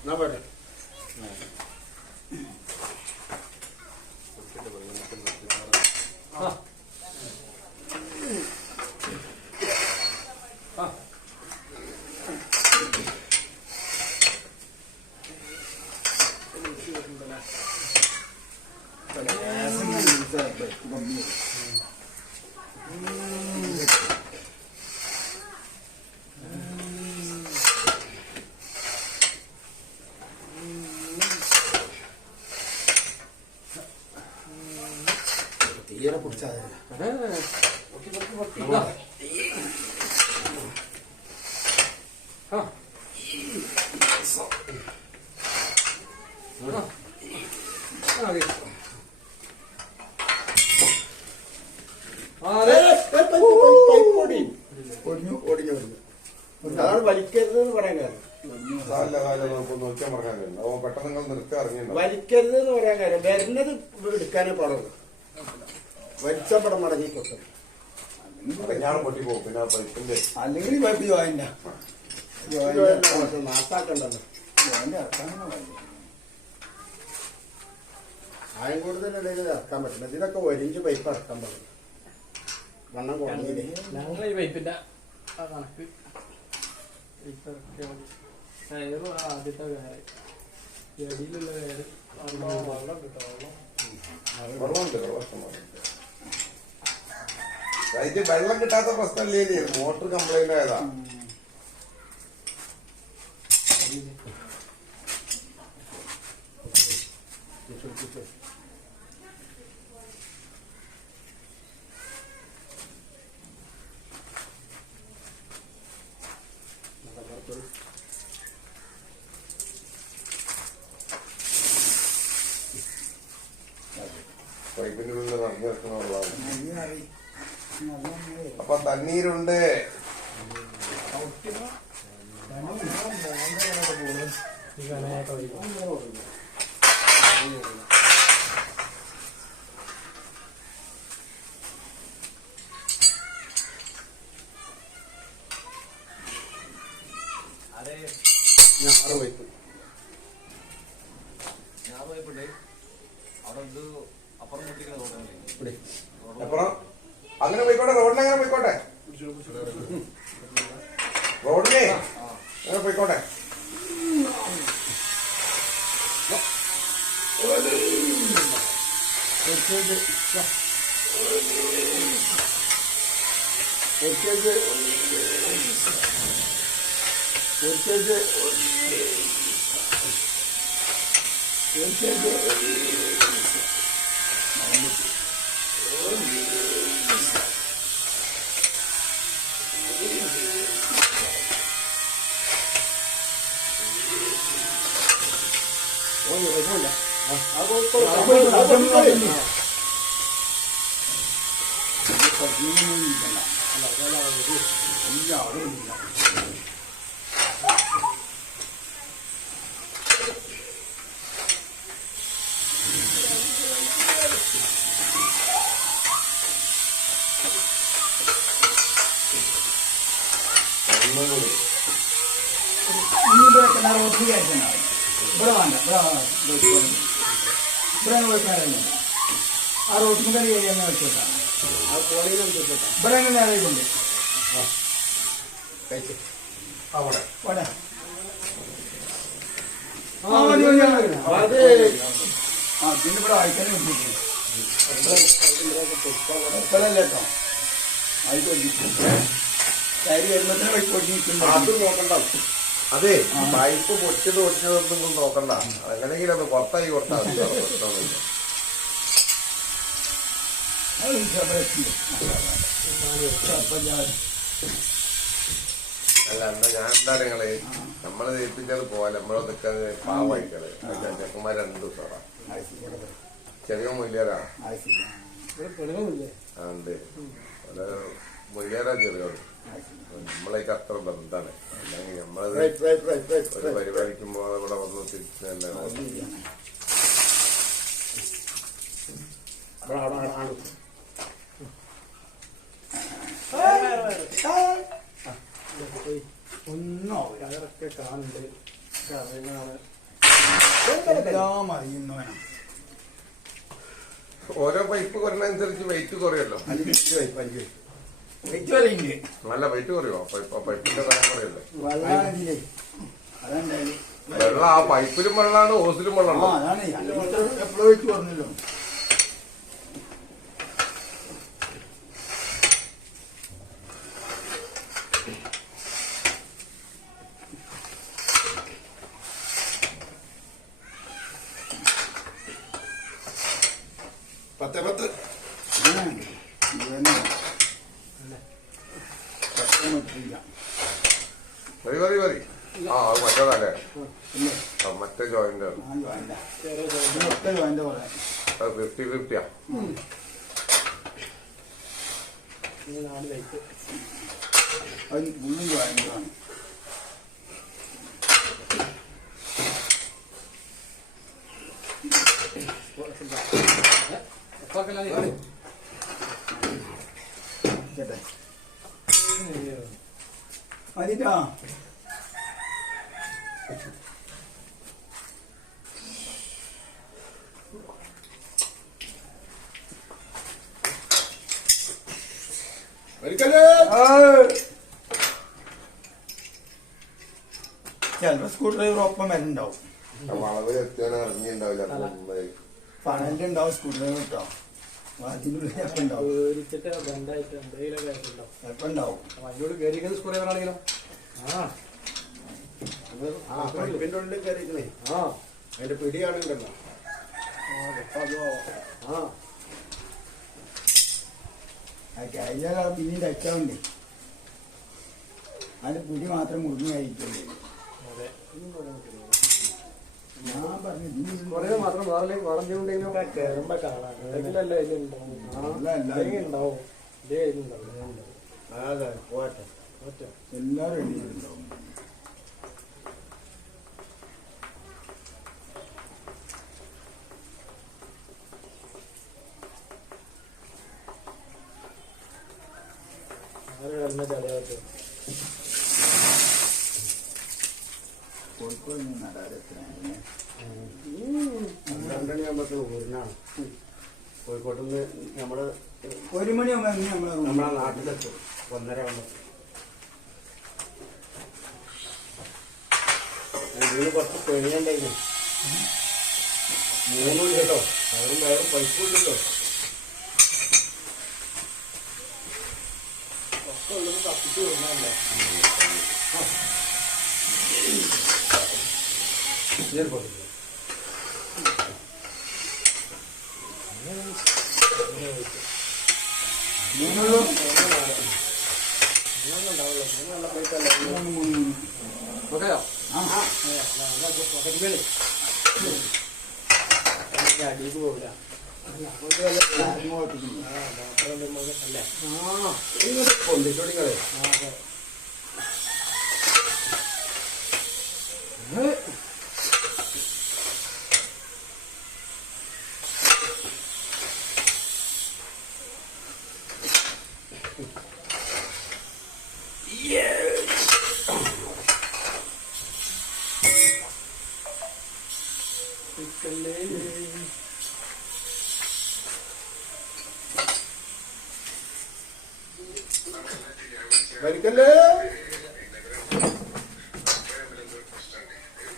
എന്നാ തീരെ പിടിച്ചാൽ ഒടിഞ്ഞു ഒടിഞ്ഞു ഒരാൾ വലിക്കരുത് എന്ന് പറയാൻ കാര്യം നല്ല കാലം നമുക്ക് നോക്കിയാൽ മറക്കാൻ കഴിയും അവൻ പെട്ടെന്ന് നിങ്ങൾ നിർത്തി ഇറങ്ങിയിട്ടുണ്ടാവും വലിക്കരുത് എന്ന് പറയാൻ കാര്യം വരുന്നത് എടുക്കാനേ പാടുള്ളൂ. വലിച്ച പടം മടങ്ങി കൊട്ടും. അല്ലെങ്കിൽ പൈപ്പ് ജോയിന്റെ നാട്ടാക്കണ്ടല്ലോ ആയം കൂടുതലുണ്ടെങ്കിൽ ഇറക്കാൻ പറ്റില്ല. ഇതിനൊക്കെ ഒരിഞ്ച് പൈപ്പ് ഇറക്കാൻ പറ്റും. വണ്ണം കുറഞ്ഞില്ലേ? ഞങ്ങൾ ഈ പൈപ്പിന്റെ ആ കണക്ക് കയറ് ആദ്യത്തെ കയറ് ഈ അടിയിലുള്ള കയറ് വെള്ളം കിട്ടോ വെള്ളം. വെള്ളമുണ്ട് വെള്ളം ഇത് വെള്ളം കിട്ടാത്ത പ്രശ്നമല്ലേ മോട്ടർ കംപ്ലൈന്റ് ആയതാ. പൈപ്പിന്റെ ഉള്ളിൽ നിറഞ്ഞു വെക്കുന്ന വെള്ളമാണ് അപ്പൊ തണ്ണീരുണ്ട്. ആറ് പൈപ്പ് ഞാൻ പോയപ്പോഴേ അവിടെ ഇത് അപ്പുറം കുട്ടികളെ തോന്നുന്നില്ലേ? അപ്പുറം? അങ്ങനെ പോയിക്കോട്ടെ റോഡിനെ അങ്ങനെ പോയിക്കോട്ടെ. റോഡിനെ അങ്ങനെ പോയിക്കോട്ടെ. ഒന്നും കൂടി ഇനി ഇവിടെ കിണർ റോട്ടിൽ കയറ്റണം ഇവിടെ വേണ്ട ഇവിടെ വേണ്ട. ഇവിടെ വേണ്ട. ഇവിടെ വെക്കാറില്ല ആ റോട്ടിൽ കയറി കഴിഞ്ഞാൽ വെച്ചോട്ടാണ് ആ കോളിനനുസരിച്ചിട്ടാ ഇവിടെ അങ്ങനെ അറിയിക്കൊണ്ട് കഴിച്ചു. അവിടെ. ഇവിടെ ആ മതി മതി ആ പിന്നെ ഇവിടെ വായിക്കാനും കിട്ടിയിട്ടുണ്ട് ഇപ്പോഴല്ലേ കേട്ടോ? ആയിക്കോട്ടെ. കയറി വഴി പൊടി അത് നോക്കണ്ട. അതെ പൈപ്പ് പൊട്ടിത് നിങ്ങൾ നോക്കണ്ട. എങ്ങനെയെങ്കിലും അത് പുറത്തായി കൊടുത്താൽ പ്രശ്നമൊന്നുമില്ല. അല്ല എന്നാ ഞാൻ എന്താ നിങ്ങൾ നമ്മൾ ജയിപ്പിച്ചത് പോലെ നമ്മളെ നിൽക്കുന്നത് പാവായിക്കൾ ചെക്കന്മാർ രണ്ടു ദിവസം ചെറിയ പെടുന്നില്ലേ ആ, ഉണ്ട്. അത് മുല്ലേരാ ചെറിയ നമ്മളേക്ക് അത്ര ബന്ധമാണ്. അല്ലെങ്കിൽ നമ്മളത് ഒരു പരിപാടിക്കുമ്പോ ഇവിടെ വന്ന് തിരിച്ചു തന്നെ ഒന്നോ കാണുന്നുണ്ട് കറങ്ങാണ് എല്ലാം അറിയുന്നവനാണ് ഓരോ പൈപ്പ് കുറയുന്നതനുസരിച്ച് വെയിറ്റ് കുറയല്ലോ. അഞ്ച് പൈപ്പ് അഞ്ച് പൈപ്പ് നല്ല വെയിറ്റ് കുറയോ പൈപ്പ് പൈപ്പിന്റെ തരം കുറയല്ലേ വെള്ളം ആ പൈപ്പിലും വെള്ളമാണ് ഓസിലും വെള്ളമാണ് എപ്പോഴും വെച്ച് പറഞ്ഞല്ലോ. മതി മതി മതി ആ അത് മറ്റേതല്ലേ? മറ്റേ ജോയിന്റ് അത് ഫിഫ്റ്റി ഫിഫ്റ്റിയാ കേട്ടെ ഒരിക്കലേ. ചിലപ്പോ സ്കൂൾ ഡ്രൈവർ ഒപ്പം വരുന്നുണ്ടാവും. വളവ് എത്തിയാൽ ഇറങ്ങിണ്ടാവില്ല പണലുണ്ടാവും സ്കൂൾ ഡ്രൈവർ കേട്ടോ അതിന്റെ പിടിയാണുണ്ടല്ലോ ആ ആ. കഴിഞ്ഞാൽ പിന്നീട് അയച്ചാവുണ്ടേ അതിന്റെ പിടി മാത്രം മുഴുവൻ കഴിക്കുള്ളൂ അതെ. ഞാൻ പറഞ്ഞു ഇതിന് കുറേ മാത്രം വേറെ വളഞ്ഞുകൊണ്ടെങ്കിലും കയറുമ്പോ കാണാം എന്തെങ്കിലല്ലേ ഉണ്ടാവും. അതെ പോട്ടെ. എല്ലാവരും എഴുതിയിട്ടുണ്ടാവും ആറ് കിടന്ന ചടയായിട്ട് കോഴിക്കോട് നിന്ന് നടാരെത്തിനാണ് രണ്ടണി ആകുമ്പോഴത്തേക്ക് ഊരിനാണ്. കോഴിക്കോട്ട് നിന്ന് നമ്മൾ ഒരു മണിയാകുമ്പോ എങ്ങനെ നമ്മളെ നമ്മളെ നാട്ടിലെത്തും. ഒന്നര ആകുമ്പോൾ ഇതിന് കുറച്ച് പെണിയുണ്ടായിരുന്നു മൂന്നും കേട്ടോ വേറും വേറും പൈപ്പും ഇല്ലല്ലോ. ഒക്കെ ഉള്ളത് കത്തിച്ച് വരുന്നതല്ലേ മൂന്നുള്ളൂ ഉണ്ടാവുള്ളൂ മൂന്ന് മൂന്ന് മൂന്ന് ഓക്കെയോ ആ അടിയിൽ പോവില്ല ആരും ഓട്ടിക്കുന്നു ആ മാത്രം അല്ലേ ആ ഇങ്ങോട്ട് പൊന്തിച്ചോടിങ്ങളെ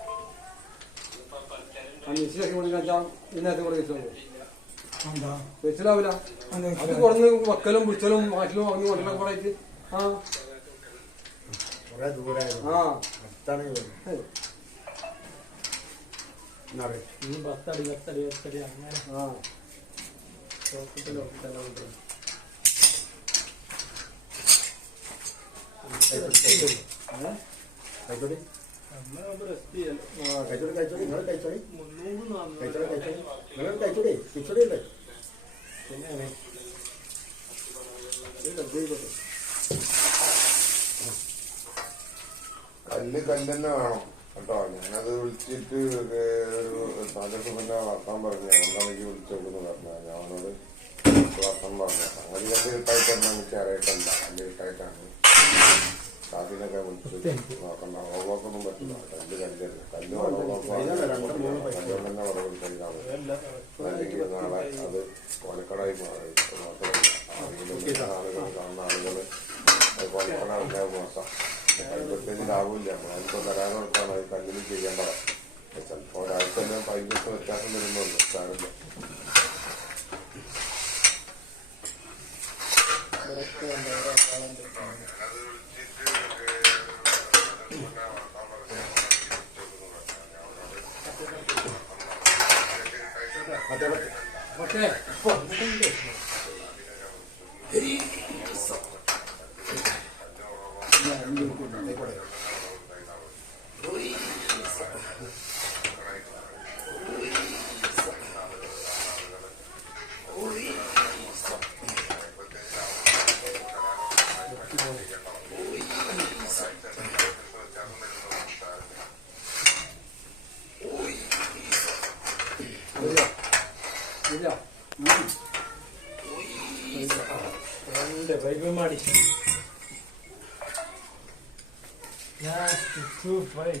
ആ അതെ വരിക്കല്ലേ മിക്സിലൊക്കെ കൊണ്ട് കഴിച്ചാൽ ഇതിനകത്ത് കൂടെ വെച്ചോളൂ വെച്ചിലാവില്ല അത് കുറഞ്ഞ് വക്കലും പിടിച്ചലും മാറ്റിലും വാങ്ങി കൊണ്ടൊക്കെ കൂടെ ആയിട്ട് ആ. ആ പത്തടി പത്തടി പത്തടി അങ്ങനെ. ആ. കഴിച്ചോടി നിങ്ങൾ നിങ്ങൾ കിച്ചോടി കല്ല് കല്ല് തന്നെ വേണം കേട്ടോ. ഞാനത് വിളിച്ചിട്ട് ഒരു പറഞ്ഞു ഞാൻ വർത്താൻ പറഞ്ഞു. അതുകൊണ്ടാണെങ്കിൽ വിളിച്ചോക്കുന്നു പറഞ്ഞു ഞാനത് വർത്താൻ പറഞ്ഞു. സംഗതി കല്ല് കിട്ടായിട്ടാണ് എനിക്ക് അറിയിട്ടല്ല അല്ലെ കിട്ടായിട്ടാണ് വിളിച്ച് നോക്കണ്ട. ഓവർലോക്കൊന്നും പറ്റില്ല. കല്ല് കല്ലല്ല കല്ല് ഓവർലോക്ക് കല്ലുകൊണ്ട് തന്നെ ഉറവിൽ കഴിയാവും അല്ലെങ്കിൽ നാളെ അത് കൊലക്കടായി മാറി. മാത്രമല്ല ആളുകൾ കാണുന്ന ആളുകൾ കൊലക്കട ഉണ്ടായ മോശം പ്രത്യേകിച്ച് ലാഭമില്ല. ഞാനിപ്പോ തരാനോർത്താണ് അത് കല്ലിൽ ചെയ്യേണ്ടത് ചിലപ്പോ ഒരാഴ്ച തന്നെ പതിനഞ്ച് ദിവസം വ്യത്യാസം വരുന്നുണ്ട് സാറില്ല ഓരോ ആളുണ്ട് മറ്റേ പക്ഷേ ഇപ്പൊ രണ്ട് പൈപ്പ് മാടി ഞാൻ ടു ഫൈവ്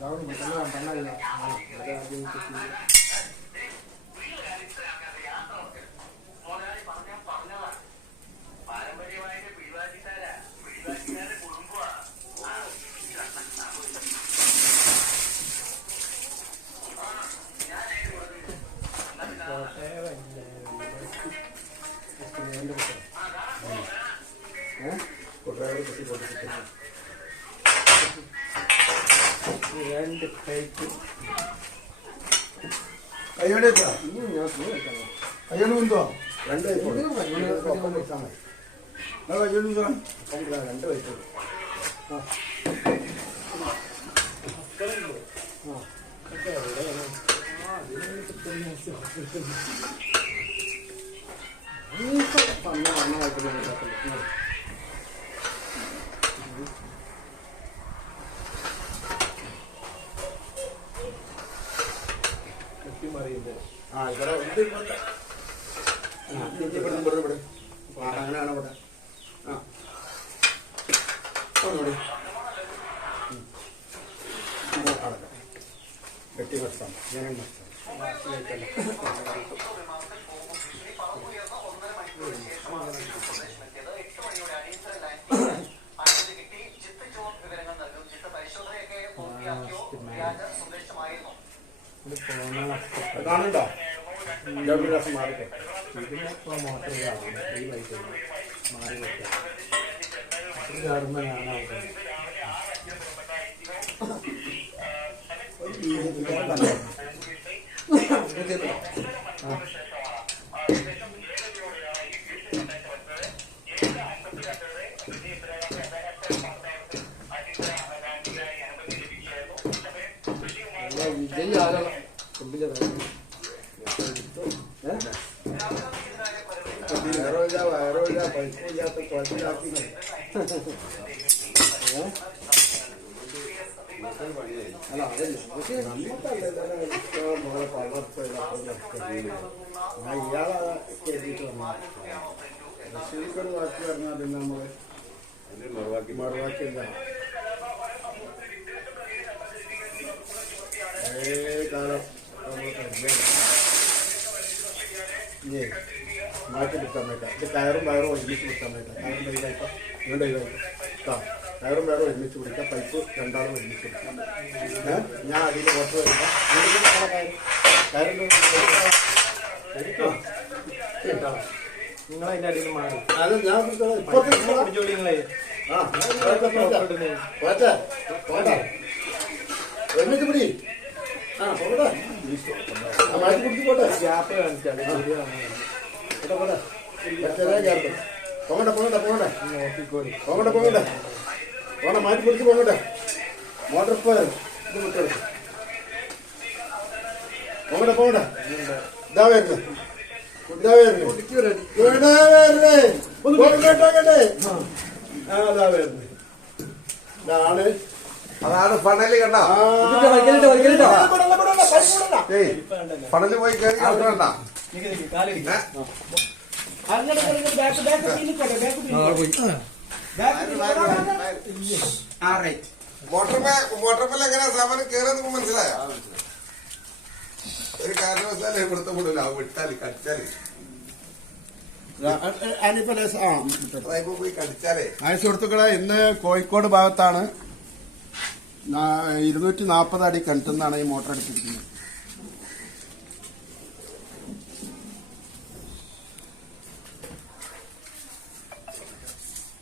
கவனம் பண்ணலாம் பண்ணல വെക്കണം കയ്യോട് കൊണ്ടോ രണ്ട് രണ്ട് വയസ്സ് ഒക്കെ ആ ഇവിടെ ഇത് ഇവിടെ ആ, ഇവിടെ ഇവിടെ ഇവിടെ അങ്ങനെയാണ് ഇവിടെ ആ ഒന്നുകൂടി ഉം. ഇങ്ങനെ അടക്കാം. വെട്ടി വെച്ചാൽ ഞാൻ വെച്ചാൽ ഇത് പോകണം കാണുന്നുണ്ടോ? രണ്ട് ദിവസം മാറിക്കോ. ഇതിനെ ഇപ്പോൾ മോട്ടർ കാണും. ഈ ലൈറ്റ് മാറി വെക്കാം. ഇത് കയറുമ്പോൾ ഞാനാവും വിജയ് വയറില്ല വയറില്ല പൈപ്പില്ലാത്ത കുഴപ്പമില്ലാത്ത അല്ല അതല്ല പക്ഷേ ഞാൻ ഇയാളെ കരുതിയിട്ട് വന്നു റഷീദ് വാക്കി പറഞ്ഞാൽ പിന്നെ നമ്മള് മറുവാക്കില്ല ഏ കാലം നമ്മൾ പരിചയം ഇല്ലേ മാറ്റി പിടിച്ചാൽ മേക്കാം ഇത് ടയറും വയറും ഒരുമിച്ച് പിടിച്ചാൽ മേക്കാം ടയറും വൈകായിട്ടോ ഇങ്ങോട്ട് വൈകായിട്ടോ ടയറും വയറും ഒരുമിച്ച് പിടിക്കാം. പൈപ്പ് രണ്ടാളും ഒരുമിച്ച് പിടിക്കാം. ഞാൻ അതിൽ ഓട്ടോ വരുമ്പോൾ നിങ്ങളതിന്റെ അടിയിൽ മാറി. അത് ഞാൻ പിടിച്ചോളാം. നിങ്ങളെ. ആ, പോട്ടെ, പോട്ടെ. പോട്ടെ, പോട്ടെ. ഒരുമിച്ച് പിടി. ആ പോട്ടെ. മാറ്റി പിടിച്ച് പോട്ടെ. ഗ്യാപ്പ് കാണിച്ചാൽ ശരിയാണ് പോട്ടെ പോട്ടെ ചെറിയ ഗ്യാപ്പ് പോകണ്ട പോകണ്ട പോകണ്ട പോകണ്ട പോകണ്ട പോകണ്ട മാറ്റി പിടിച്ച് പോകണ്ട മോട്ടർ ഇത് വിട്ടെടുക്കും പോകണ്ട പോകണ്ട ഇതാ വരുന്നു ഇതാ വരുന്നു ഇതാ വരുന്നേ ആ ഇതാ വരുന്നു ഇതാണ് അതാണ് ഫണൽ കണ്ട ഫണൽ പോയി കയറി കിടക്കണ്ട മോട്ടർ എങ്ങനെ സാമാനം കയറുന്ന മനസ്സിലായ? ഒരു കാരണവശാലും ഇവിടുത്തെ വിടില്ല വിട്ടാൽ കടിച്ചാൽ. സുഹൃത്തുക്കളെ ഇന്ന് കോഴിക്കോട് ഭാഗത്താണ് ഇരുന്നൂറ്റി നാൽപ്പത് അടി കിണറ്റുന്നാണ് ഈ മോട്ടർ അടിച്ചിരിക്കുന്നത്.